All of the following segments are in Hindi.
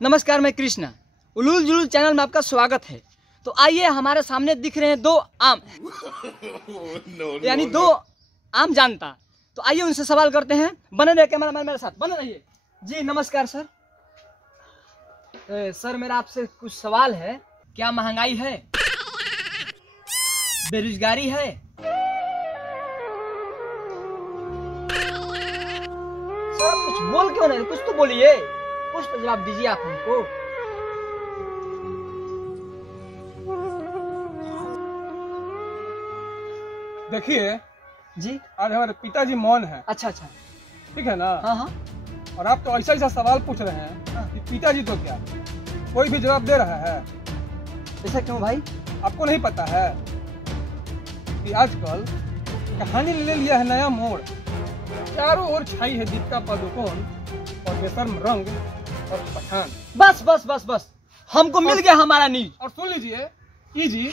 नमस्कार, मैं कृष्णा। उलूल जुलूल चैनल में आपका स्वागत है। तो आइए, हमारे सामने दिख रहे हैं दो आम यानी दो आम जानता। तो आइए उनसे सवाल करते हैं। बने रहिए, कैमरा मैन मेरे साथ बने रहिए। जी नमस्कार सर। सर मेरा आपसे कुछ सवाल है। क्या महंगाई है, बेरोजगारी है? सर आप कुछ बोल क्यों नहीं, कुछ तो बोलिए, कुछ तो जवाब दीजिए आप हमको। देखिए जी आज हमारे पिताजी मौन है, अच्छा अच्छा। ठीक है ना। हाँ हाँ और आप तो ऐसा ऐसा सवाल पूछ रहे हैं कि पिताजी तो क्या कोई भी जवाब दे रहा है। ऐसा क्यों भाई? आपको नहीं पता है कि आजकल कहानी ले लिया है नया मोड़। चारों ओर छाई है दीपिका पादुकोण और बेशर्म रंग और पठान। बस बस बस बस, हमको मिल गया हमारा न्यूज। और सुन लीजिए जी,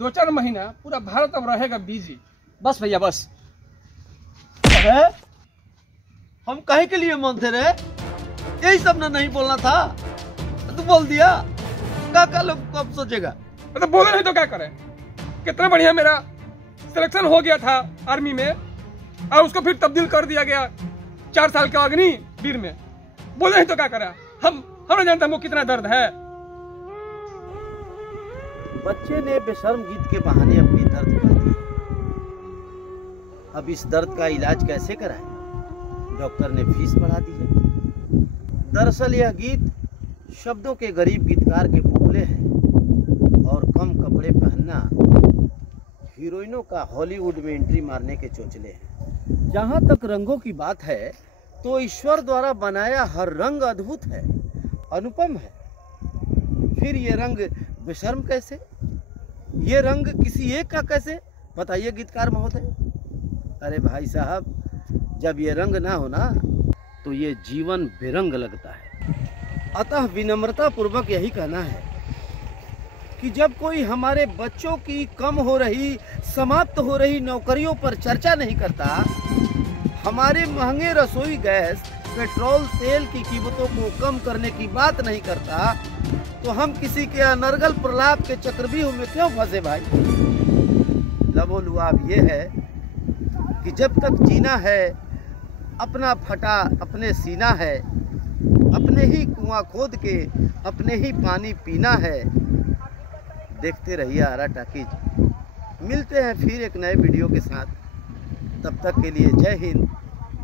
2-4 महीना पूरा भारत अब रहेगा बिजी। बस भैया बस। हम कहे के लिए मन थे रे, यही सब ना नहीं बोलना था, तू बोल दिया। का लोग कब सोचेगा? मतलब बोले नहीं तो क्या करें। कितना बढ़िया मेरा सिलेक्शन हो गया था आर्मी में, और उसको फिर तब्दील कर दिया गया 4 साल के अग्निवीर में। बोले नहीं तो क्या करें। हम जानते हमको कितना दर्द है। बच्चे ने बेशर्म गीत के बहाने अपनी दर्द कर दी। अब इस दर्द का इलाज कैसे कराएं? डॉक्टर ने फीस बढ़ा दी है। दरअसल यह गीत शब्दों के गरीब गीतकार के पुतले हैं और कम कपड़े पहनना हीरोइनों का हॉलीवुड में एंट्री मारने के चोचले हैं। जहाँ तक रंगों की बात है तो ईश्वर द्वारा बनाया हर रंग अद्भुत है, अनुपम है। फिर ये रंग बेशर्म कैसे? ये रंग किसी एक का कैसे? बताइए गीतकार महोदय। अरे भाई साहब, जब ये रंग ना हो ना तो ये जीवन बेरंग लगता है। अतः विनम्रता पूर्वक यही कहना है कि जब कोई हमारे बच्चों की कम हो रही, समाप्त हो रही नौकरियों पर चर्चा नहीं करता, हमारे महंगे रसोई गैस, पेट्रोल, तेल की कीमतों को कम करने की बात नहीं करता, तो हम किसी के अनर्गल प्रलाप के चक्रव्यूह में क्यों फंसे भाई? लबोलुआब ये है कि जब तक जीना है, अपना फटा अपने सीना है, अपने ही कुआं खोद के अपने ही पानी पीना है। देखते रहिए आरा टॉकीज। मिलते हैं फिर एक नए वीडियो के साथ। तब तक के लिए जय हिंद,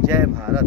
जय भारत।